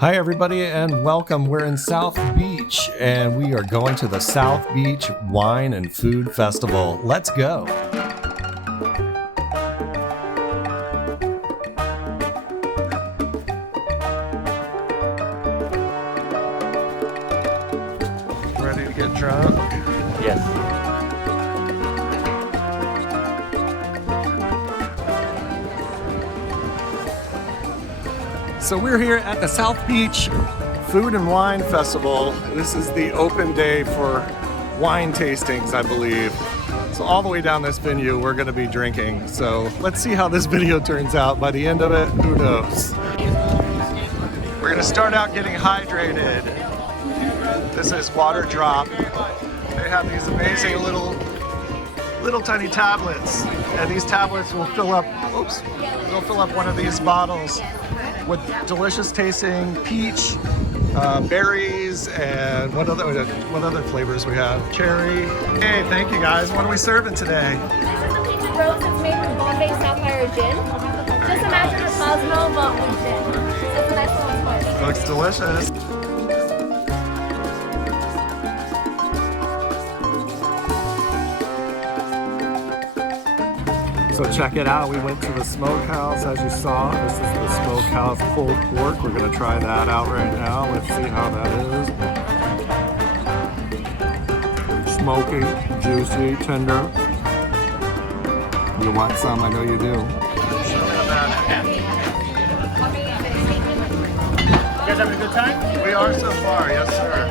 Hi everybody and welcome. We're in South Beach and we are going to the South Beach Wine and Food Festival. Let's go. Ready to get drunk? Yes. So we're here at the South Beach Food and Wine Festival. This is the open day for wine tastings, I believe. So all the way down this venue, we're gonna be drinking. So let's see how this video turns out. By the end of it, who knows? We're gonna start out getting hydrated. This is Water Drop. They have these amazing little tiny tablets. And these tablets will fill up, they'll fill up one of these bottles with delicious tasting peach, berries, and what other flavors we have? Cherry. Hey, thank you guys. What are we serving today? This is a peach and rose. It's made from Bombay Sapphire Gin. Just imagine a Cosmo but with gin. It's a nice little spice. Looks delicious. So check it out, we went to the smokehouse as you saw. This is the smokehouse pulled pork. We're gonna try that out right now. Let's see how that is. Smoky, juicy, tender. You want some? I know you do. You guys having a good time? We are so far, yes sir.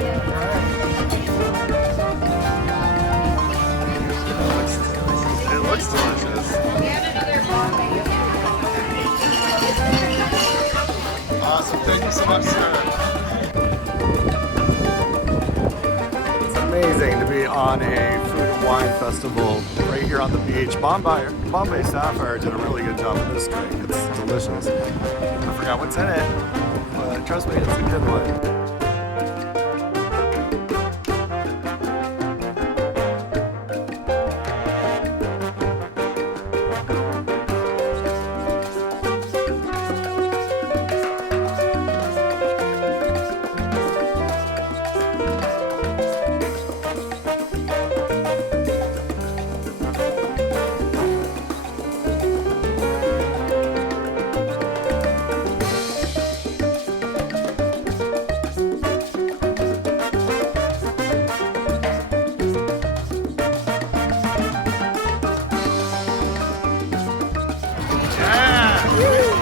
It looks delicious. Awesome, thank you so much, sir. It's amazing to be on a food and wine festival right here on the beach. Bombay Sapphire did a really good job with this drink. It's delicious. I forgot what's in it, but trust me, it's a good one.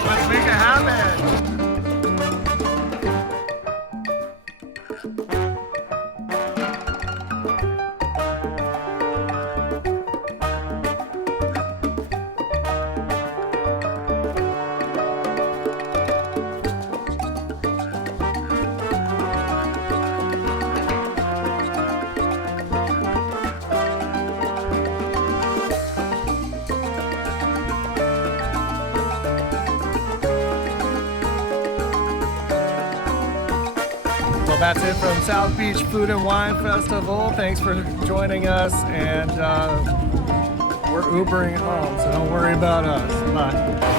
Let's make it happen. Well, that's it from South Beach Food and Wine Festival. Thanks for joining us, and we're Ubering home, so don't worry about us. Bye.